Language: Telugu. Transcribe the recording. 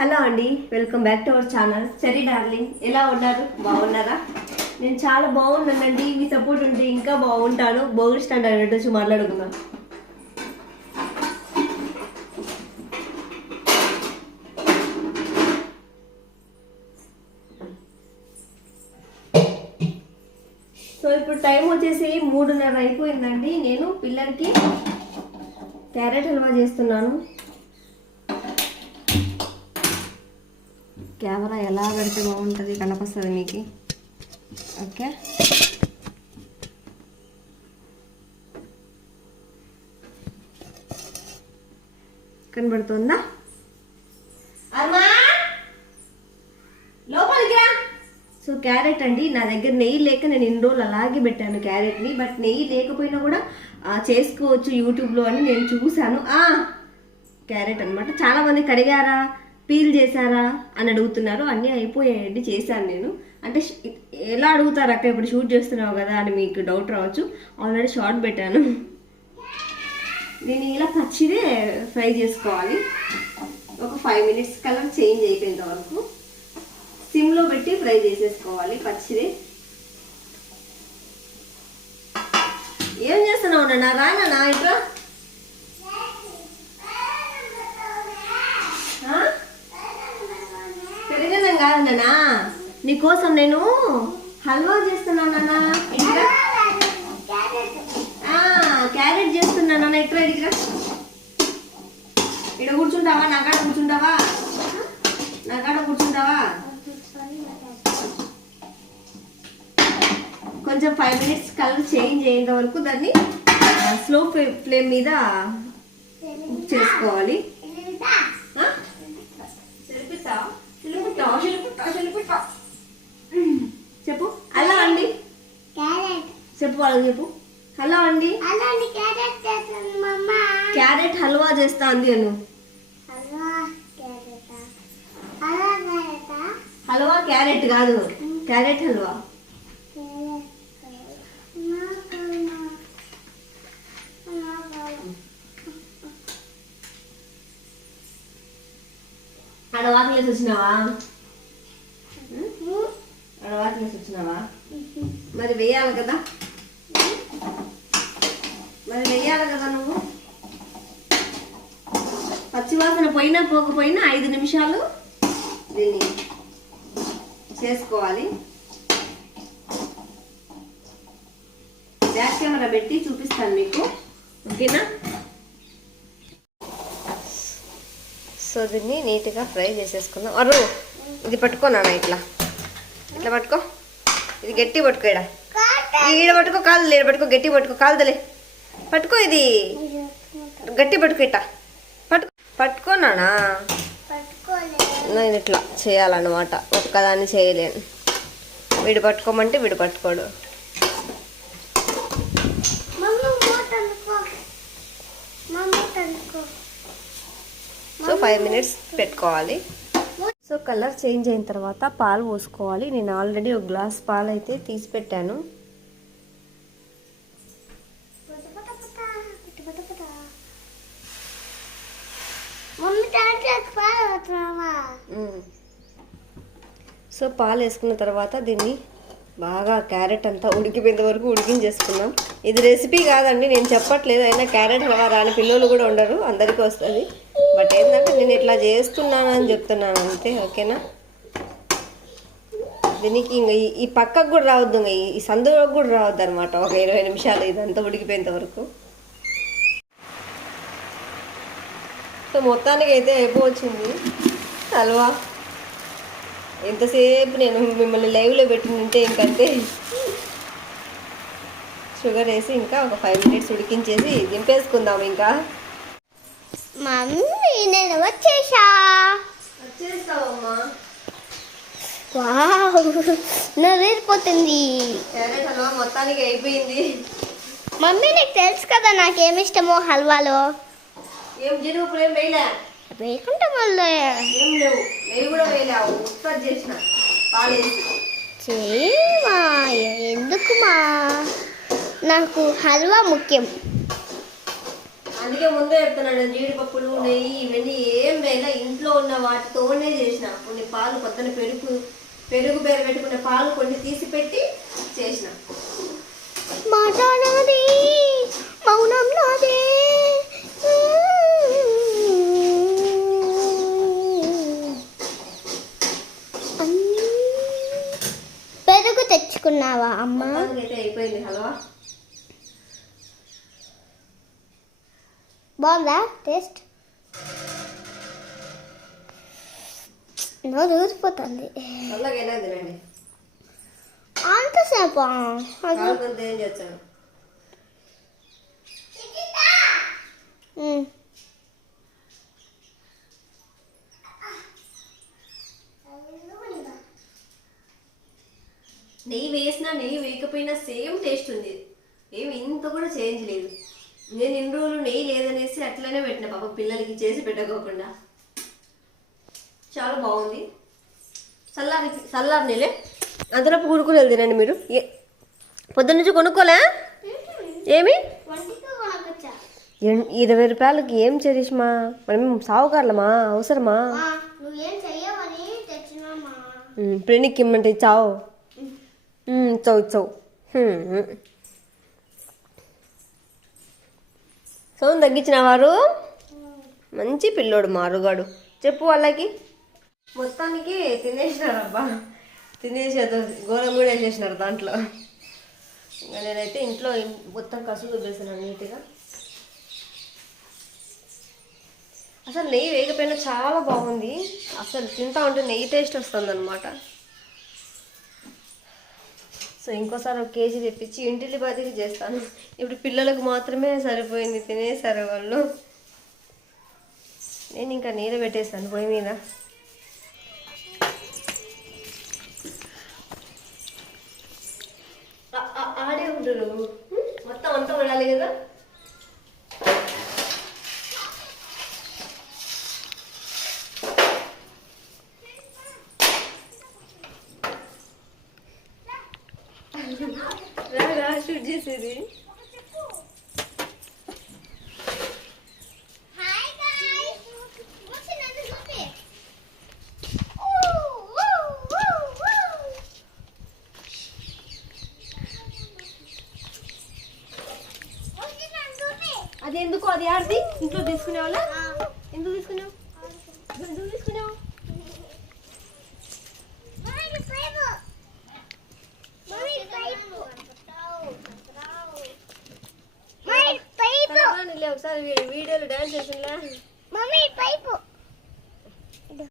హలో అండి welcome back to our channel. Cherry darling ఎలా ఉన్నారు? బాగున్నారా? నేను చాలా బాగున్నానండి మీ సపోర్ట్ ఉంటే ఇంకా బాగుంటాను. బోగల్ స్టాండర్డ్ వచ్చి మాట్లాడుకుందాం. సో ఇప్పుడు టైం వచ్చేసి మూడున్నర అయిపోయిందండి. నేను పిల్లలకి క్యారెట్ హల్వా చేస్తున్నాను. కెమెరా ఎలా పెడితే బాగుంటుంది కనపస్తుంది మీకు? ఓకే. కనబడుతుందా? సో క్యారెట్ అండి నా దగ్గర నెయ్యి లేక నేను ఇన్ని రోజులు అలాగే పెట్టాను క్యారెట్ని. బట్ నెయ్యి లేకపోయినా కూడా చేసుకోవచ్చు యూట్యూబ్లో అని నేను చూశాను. ఆ క్యారెట్ అనమాట చాలా మంది కడిగారా? పీల్ చేశారా అని అడుగుతున్నారు. అన్నీ అయిపోయాయండి చేశాను నేను. అంటే ఎలా అడుగుతారు అక్క? ఇప్పుడు షూట్ చేస్తున్నావు కదా అని మీకు డౌట్ రావచ్చు. ఆల్రెడీ షార్ట్ పెట్టాను. దీన్ని ఇలా పచ్చిదే ఫ్రై చేసుకోవాలి. ఒక ఫైవ్ మినిట్స్ కలర్ చేంజ్ అయిపోయేంత వరకు. సిమ్లో పెట్టి ఫ్రై చేసేసుకోవాలి పచ్చిది. ఏం చేస్తున్నావు నా రానా ఇట్లా కాదు నాన్న నీకోసం నేను హల్వా చేస్తున్నాను నాన్న. ఇట్లా క్యారెట్ చేస్తున్నాను నాన్న. ఇక్కడ ఇక్కడ. ఇక్కడ కూర్చుంటావా? నా కాడ కూర్చుంటావా? నా కాడ కూర్చుంటావా? కొంచెం ఫైవ్ మినిట్స్ కలర్ చేంజ్ అయ్యేంత వరకు దాన్ని స్లో ఫ్లేమ్ మీద చేసుకోవాలి ఆ? చిలిపిస్తావా? చిలిపిస్తావా? చిలిపిస్తావా? చిలిపిస్తావా? మ్మ్. చెప్పు హలో అండి చెప్పు వాళ్ళకి చెప్పు. హలో అండి. క్యారెట్ హల్వా చేస్తా అంది అను. హల్వా క్యారెట్? కాదు. క్యారెట్ హల్వా. వచ్చినావా ఆడ వాకిలేసి వచ్చినావా మరి వేయాలి కదా. మరి వెయ్యాలి కదా నువ్వు? పచ్చివాసన పోయినా పోకపోయినా ఐదు నిమిషాలు దీన్ని చేసుకోవాలి. బ్యాక్ కెమెరా పెట్టి చూపిస్తాను మీకు. ఓకేనా? సో దీన్ని నీట్గా ఫ్రై చేసేసుకుందాం. అరు ఇది పట్టుకోనా ఇట్లా. ఇట్లా పట్టుకో. ఇది గట్టి పట్టుకో ఈడ. ఈడ పట్టుకో కాదు ఈడ పట్టుకో గట్టి పట్టుకో కాదులే పట్టుకో ఇది. గట్టి పట్టుకో ఇట్ట పట్టుకో. పట్టుకోనానా? నేను ఇట్లా చేయాలన్నమాట. ఒక్కదాన్ని చేయలేను. వీడు పట్టుకోమంటే వీడు పట్టుకోడు. సో ఫైవ్ మినిట్స్ పెట్టుకోవాలి. సో కలర్ చేంజ్ అయిన తర్వాత పాలు పోసుకోవాలి. నేను ఆల్రెడీ ఒక గ్లాస్ పాలు అయితే తీసి పెట్టాను. సో పాలు వేసుకున్న తర్వాత దీన్ని బాగా క్యారెట్ అంతా ఉడికిపోయేంత వరకు ఉడికించేసుకున్నాం. ఇది రెసిపీ కాదండి నేను చెప్పట్లేదు. అయినా క్యారెట్ హల్వా రాని పిల్లలు కూడా ఉండరు అందరికీ వస్తుంది. బట్ ఏంటంటే నేను ఇట్లా చేస్తున్నాను అని చెప్తున్నాను అంతే ఓకేనా? దీనికి ఇంకా ఈ- పక్కకు కూడా రావద్దు ఇంకా ఈ- ఈ సందులోకి కూడా రావద్దు అనమాట ఒక ఇరవై నిమిషాలు ఇదంతా ఉడికిపోయేంత వరకు. సో మొత్తానికి అయితే అయిపోవచ్చింది. హల్వా. ఎంతసేపు నేను మిమ్మల్ని లైవ్లో పెట్టింటే ఇంకంతే. షుగర్ వేసి ఇంకా ఒక ఫైవ్ మినిట్స్ ఉడికించేసి దింపేసుకుందాం ఇంకా. మమ్మీ నేను వచ్చేసా. వచ్చేస్తావమ్మా. వావ్ నవ్వేరిపోతుంది మొత్తానికి అయిపోయింది. మమ్మీ నీకు తెలుసు కదా నాకేమి ఇష్టమో హల్వాలో? ఏం వేయలే? వేయకుండా మళ్ళీ ఏం లేవు. నెయ్యి కూడా వేయలేవు ఉత్పత్తి చేసిన. పాలేసి చేయమా ఎందుకు మా నాకు హల్వా ముఖ్యం. అందుకే ముందే చెప్తున్నాను. జీడిపప్పులు నెయ్యి ఇవన్నీ ఏం వేలా ఇంట్లో ఉన్న వాటితోనే చేసిన. కొన్ని పాలు పొద్దున పెరుగు పెరుగు పేరు పెట్టుకునే పాలు కొన్ని తీసి పెట్టి చేసిన. మాట నాది మౌనం నాదే. తెచ్చుకున్నావా అమ్మ? అయిపోయింది హల్వా బాగుందా టేస్ట్? నోరు తినండి అంతసేపు? ఏం చేస్తాను? నెయ్యి వేసినా నెయ్యి వేయకపోయినా సేమ్ టేస్ట్ ఉంది. ఏమి ఇంత కూడా చేంజ్ లేదు. నేను ఇన్ని రోజులు నెయ్యి లేదనేసి అట్లనే పెట్టిన పాప పిల్లలకి చేసి పెట్టకోకుండా. చాలా బాగుంది. చల్లారి చల్లారి నెలే అంతలోపు కూడుకుని వెళ్తానండి మీరు. ఏ- పొద్దున్న నుంచి కొనుక్కోలే? ఏమి? ఇరవై రూపాయలకి ఏం చరిష్మా? మనం సావుకారులమా అవసరమా? చెయ్యవని తెచ్చినామా? ప్రణిక్ Hmm, ఇమ్మంటే ఇచ్చావు hmm. సౌండ్ తగ్గించిన వారు మంచి పిల్లోడు మారుగాడు. చెప్పు వాళ్ళకి. మొత్తానికి తినేసినారు అబ్బా. తినేసేదో ఘోరం కూడా వేసేసినారు దాంట్లో. ఇంకా నేనైతే ఇంట్లో మొత్తం కసులు దుబ్బేసాను నీట్గా. అసలు నెయ్యి వేయకపోయినా చాలా బాగుంది. అసలు తింటా ఉంటే నెయ్యి టేస్ట్ వస్తుంది అనమాట సో ఇంకోసారి ఒక కేజీ తెప్పించి ఇంటిల్లి బదిలీ చేస్తాను. ఇప్పుడు పిల్లలకు మాత్రమే సరిపోయింది తినేసారు వాళ్ళు. నేను ఇంకా నీళ్ళు పెట్టేస్తాను పొయ్యి మీద. ఆడే ఉంటారు మొత్తం అంతా ఉండాలి కదా? షూట్ చేసేది అది ఎందుకు అది ఆడిది ఇంట్లో తీసుకునే వాళ్ళ ఎందుకు తీసుకున్నావు